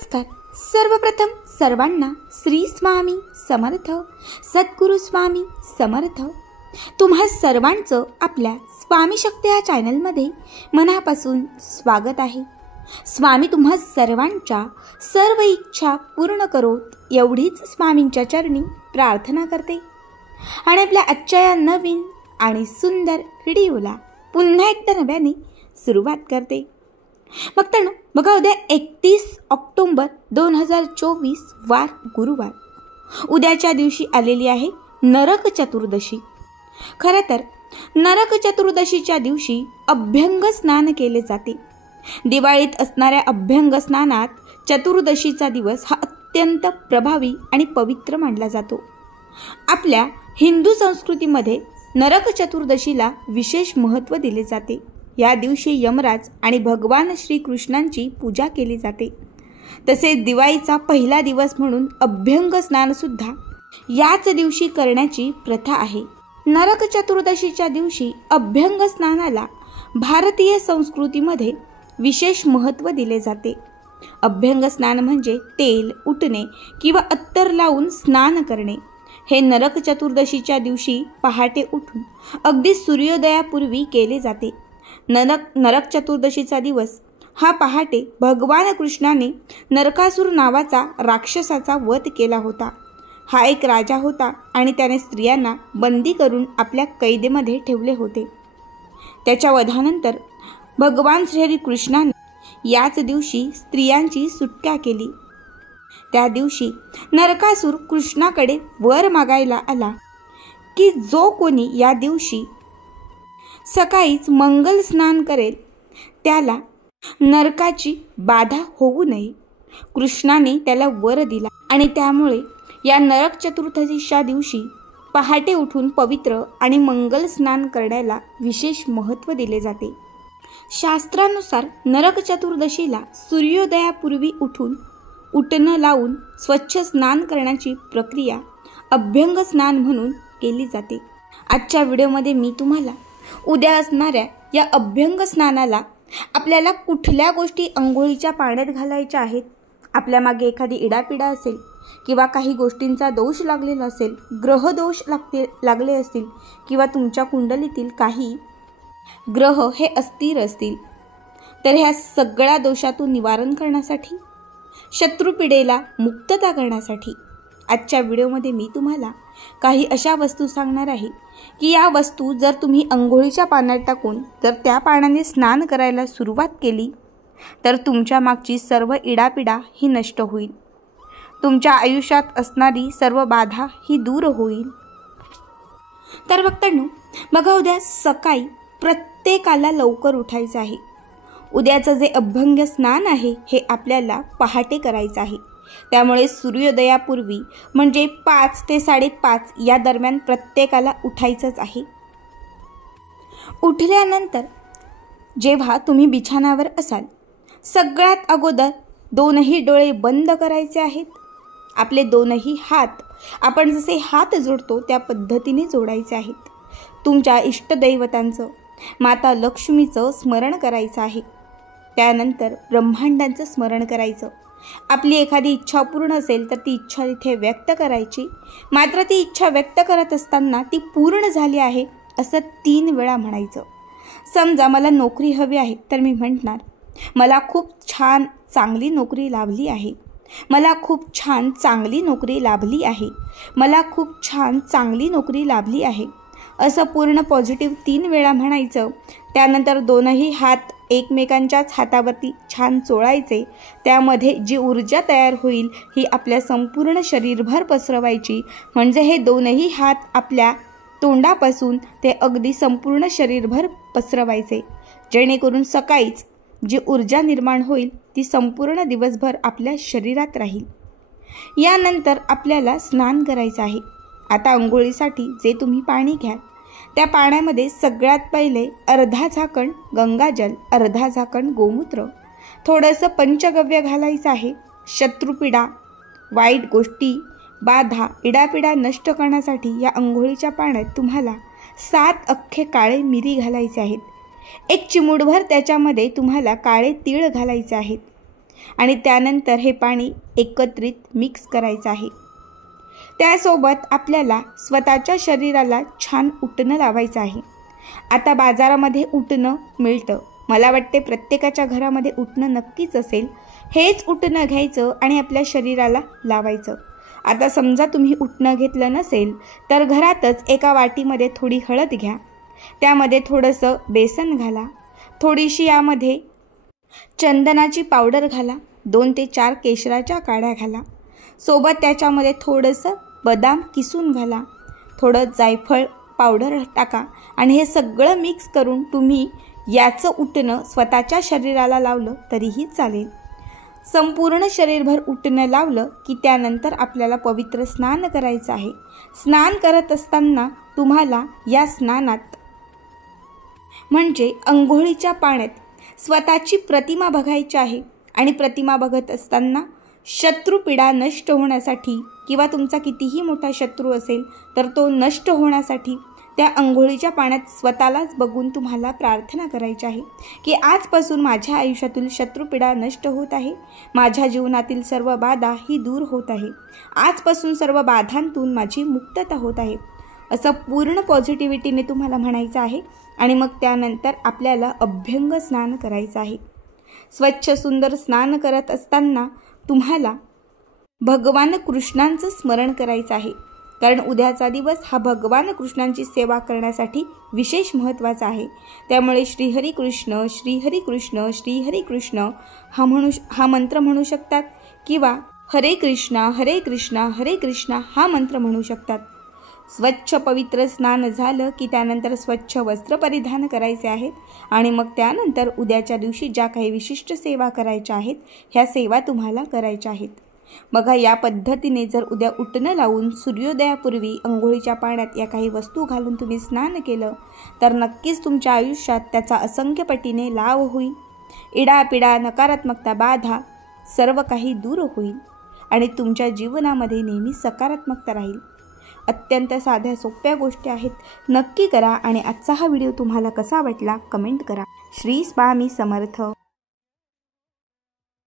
नमस्कार. सर्वप्रथम सर्वांना श्री स्वामी समर्थ, सद्गुरु स्वामी समर्थ. तुम्हा सर्वांचं आपल्या स्वामी शक्ती या चॅनलमध्ये मनापासून स्वागत आहे. स्वामी तुम्हा सर्वांच्या सर्व इच्छा पूर्ण करोत एवढीच स्वामींच्या चरणी प्रार्थना करते आणि आपल्या आजच्या या नवीन आणि सुंदर व्हिडिओला पुन्हा एकदा नव्याने सुरुवात करते. बघताना बघा, उद्या 31 ऑक्टोबर 2024 वार गुरुवार. उद्याच्या दिवशी आलेली आहे नरक चतुर्दशी. खरं तर नरक चतुर्दशीच्या दिवशी अभ्यंग स्नान केले जाते. दिवाळीत असणाऱ्या अभ्यंग स्नानात चतुर्दशीचा दिवस हा अत्यंत प्रभावी आणि पवित्र मानला जातो. आपल्या हिंदू संस्कृतीमध्ये नरक चतुर्दशीला विशेष महत्त्व दिले जाते. या दिवशी यमराज आणि भगवान श्रीकृष्णांची पूजा केली जाते. तसेच दिवाळीचा पहिला दिवस म्हणून अभ्यंग स्नान सुद्धा याच दिवशी करण्याची प्रथा आहे. नरक चतुर्दशीच्या दिवशी अभ्यंग स्नानाला भारतीय संस्कृतीमध्ये विशेष महत्त्व दिले जाते. अभ्यंग स्नान म्हणजे तेल, उटणे किंवा अत्तर लावून स्नान करणे. हे नरक चतुर्दशीच्या दिवशी पहाटे उठून अगदी सूर्योदयापूर्वी केले जाते. नरक चतुर्दशीचा दिवस हा पहाटे भगवान कृष्णाने नरकासूर नावाचा राक्षसाचा वध केला होता. हा एक राजा होता आणि त्याने स्त्रियांना बंदी करून आपल्या कैदेमध्ये ठेवले होते. त्याच्या वधानंतर भगवान श्रीकृष्णाने याच दिवशी स्त्रियांची सुटका केली. त्या दिवशी नरकासूर कृष्णाकडे वर मागायला आला की जो कोणी या दिवशी सकाळीच मंगल स्नान करेल त्याला नरकाची बाधा होऊ नये. कृष्णाने त्याला वर दिला आणि त्यामुळे या नरक चतुर्दशीच्या दिवशी पहाटे उठून पवित्र आणि मंगल स्नान करण्याला विशेष महत्त्व दिले जाते. शास्त्रानुसार नरक चतुर्दशीला सूर्योदयापूर्वी उठून उटणं लावून स्वच्छ स्नान करण्याची प्रक्रिया अभ्यंग स्नान म्हणून केली जाते. आजच्या व्हिडिओमध्ये मी तुम्हाला उद्या असणाऱ्या या अभ्यंग स्नानाला आपल्याला कुठल्या गोष्टी अंघोळीच्या पाण्यात घालायच्या आहेत, आपल्या मागे एखादी इडापिडा असेल किंवा काही गोष्टींचा दोष लागलेला असेल, ग्रहदोष लागले असतील किंवा तुमच्या कुंडलीतील काही ग्रह हे अस्थिर असतील, तर ह्या सगळ्या दोषातून निवारण करण्यासाठी, शत्रुपीडेला मुक्तता करण्यासाठी आजच्या व्हिडिओमध्ये मी तुम्हाला काही अशा वस्तू सांगणार आहे की या वस्तू जर तुम्ही अंघोळीच्या पाण्यात टाकून जर त्या पाण्याने स्नान करायला सुरुवात केली तर तुमच्या मागची सर्व इडापिडा ही नष्ट होईल. तुमच्या आयुष्यात असणारी सर्व बाधा ही दूर होईल. तर बघा, उद्या सकाळी प्रत्येकाला लवकर उठायचं आहे. उद्याचं जे अभ्यंग स्नान आहे हे आपल्याला पहाटे करायचं आहे. त्यामुळे सूर्योदयापूर्वी म्हणजे 5 ते 5:30 या दरम्यान प्रत्येकाला उठायचंच आहे. उठल्यानंतर जेव्हा तुम्ही बिछाण्यावर असाल, सगळ्यात अगोदर दोनही डोळे बंद करायचे आहेत. आपले दोनही हात आपण जसे हात जोडतो त्या पद्धतीने जोडायचे आहेत. तुमच्या इष्टदैवतांचं, माता लक्ष्मीचं स्मरण करायचं आहे. त्यानंतर ब्रह्मांडांचं स्मरण करायचं. आपली एखादी इच्छा पूर्ण असेल तर ती इच्छा तिथे व्यक्त करायची. मात्र ती इच्छा व्यक्त करत असताना ती पूर्ण झाली आहे असं 3 वेळा म्हणायचं. समजा मला नोकरी हवी आहे तर मी म्हणणार, मला खूप छान चांगली नोकरी लाभली आहे, मला खूप छान चांगली नोकरी लाभली आहे, मला खूप छान चांगली नोकरी लाभली आहे असं पूर्ण पॉझिटिव्ह 3 वेळा म्हणायचं. त्यानंतर दोनही हात एकमेकांच्याच हातावरती छान चोळायचे. त्यामध्ये जी ऊर्जा तयार होईल ही आपल्या संपूर्ण शरीरभर पसरवायची. म्हणजे हे दोनही हात आपल्या तोंडापासून ते अगदी संपूर्ण शरीरभर पसरवायचे, जेणेकरून सकाळीच जी ऊर्जा निर्माण होईल ती संपूर्ण दिवसभर आपल्या शरीरात राहील. यानंतर आपल्याला स्नान करायचं आहे. आता अंघोळीसाठी जे तुम्ही पाणी घ्याल त्या पाण्यामध्ये सगळ्यात पहिले अर्धा झाकण गंगाजल, अर्धा झाकण गोमूत्र, थोडंसं पंचगव्य घालायचं आहे. शत्रुपीडा, वाईट गोष्टी, बाधा, इडापिडा नष्ट करण्यासाठी या अंघोळीच्या पाण्यात तुम्हाला 7 अख्खे काळे मिरी घालायचे आहेत. 1 चिमूटभर त्याच्यामध्ये तुम्हाला काळे तीळ घालायचे आहेत. आणि त्यानंतर हे पाणी एकत्रित मिक्स करायचं आहे। त्यासोबत आपल्याला स्वतःच्या शरीराला छान उटणं लावायचं आहे। आता बाजारामध्ये उटणं मिळतं, मला वाटते प्रत्येकाच्या घरामध्ये उटणं नक्कीच असेल। हेच उटणं घ्यायचं आणि आपल्या शरीराला लावायचं। आता समजा तुम्ही उटणं घेतलं नसेल तर घरातच एका वाटीमध्ये थोडी हळद घ्या, त्यामध्ये थोडंसं बेसन घाला, थोडीशी यामध्ये चंदनाची पावडर घाला, 2 ते 4 केशराच्या काड्या घाला, सोबत त्याच्यामध्ये थोडंसं बदाम किसून घाला, थोडं जायफळ पावडर टाका आणि हे सगळं मिक्स करून तुम्ही याचं उटणं स्वतःच्या शरीराला लावलं तरीही चालेल। संपूर्ण शरीरभर उटणं लावलं की त्यानंतर आपल्याला पवित्र स्नान करायचं आहे। स्नान करत असताना तुम्हाला या स्नानात म्हणजे अंघोळीच्या पाण्यात स्वतःची प्रतिमा बघायची आहे आणि प्रतिमा बघत असताना शत्रुपीडा नष्ट होण्यासाठी किंवा तुमचा कितीही मोठा शत्रू असेल तर तो नष्ट होण्यासाठी त्या अंघोळीच्या पाण्यात स्वतःलाच बघून तुम्हाला प्रार्थना करायची आहे की आजपासून माझ्या आयुष्यातील शत्रुपीडा नष्ट होत आहे, माझ्या जीवनातील सर्व बाधा ही दूर होत आहे, आजपासून सर्व बाधांतून माझी मुक्तता होत आहे, असं पूर्ण पॉझिटिव्हिटीने तुम्हाला म्हणायचं आहे। आणि मग त्यानंतर आपल्याला अभ्यंग स्नान करायचं आहे। स्वच्छ सुंदर स्नान करत असताना तुम्हाला भगवान कृष्णांचं स्मरण करायचं आहे, कारण उद्याचा दिवस हा भगवान कृष्णांची सेवा करण्यासाठी विशेष महत्त्वाचा आहे। त्यामुळे श्रीहरी कृष्ण श्रीहरी कृष्ण श्रीहरी कृष्ण हा मंत्र म्हणू शकतात किंवा हरे कृष्णा हरे कृष्णा हा मंत्र म्हणू शकतात। स्वच्छ पवित्र स्नान झालं की त्यानंतर स्वच्छ वस्त्र परिधान करायचे आहेत आणि मग त्यानंतर उद्याच्या दिवशी ज्या काही विशिष्ट सेवा करायच्या आहेत ह्या सेवा तुम्हाला करायच्या आहेत। बघा, या पद्धतीने जर उद्या उटणं लावून सूर्योदयापूर्वी अंघोळीच्या पाण्यात या काही वस्तू घालून तुम्ही स्नान केलं तर नक्कीच तुमच्या आयुष्यात त्याचा असंख्य पटीने लाभ होईल। इडापिडा नकारात्मकता बाधा सर्व काही दूर होईल आणि तुमच्या जीवनामध्ये नेहमी सकारात्मकता राहील। अत्यंत साध्या सोप्या गोष्टी आहेत, नक्की करा। आणि आजचा हा व्हिडिओ तुम्हाला कसा वाटला कमेंट करा। श्री स्वामी समर्थ।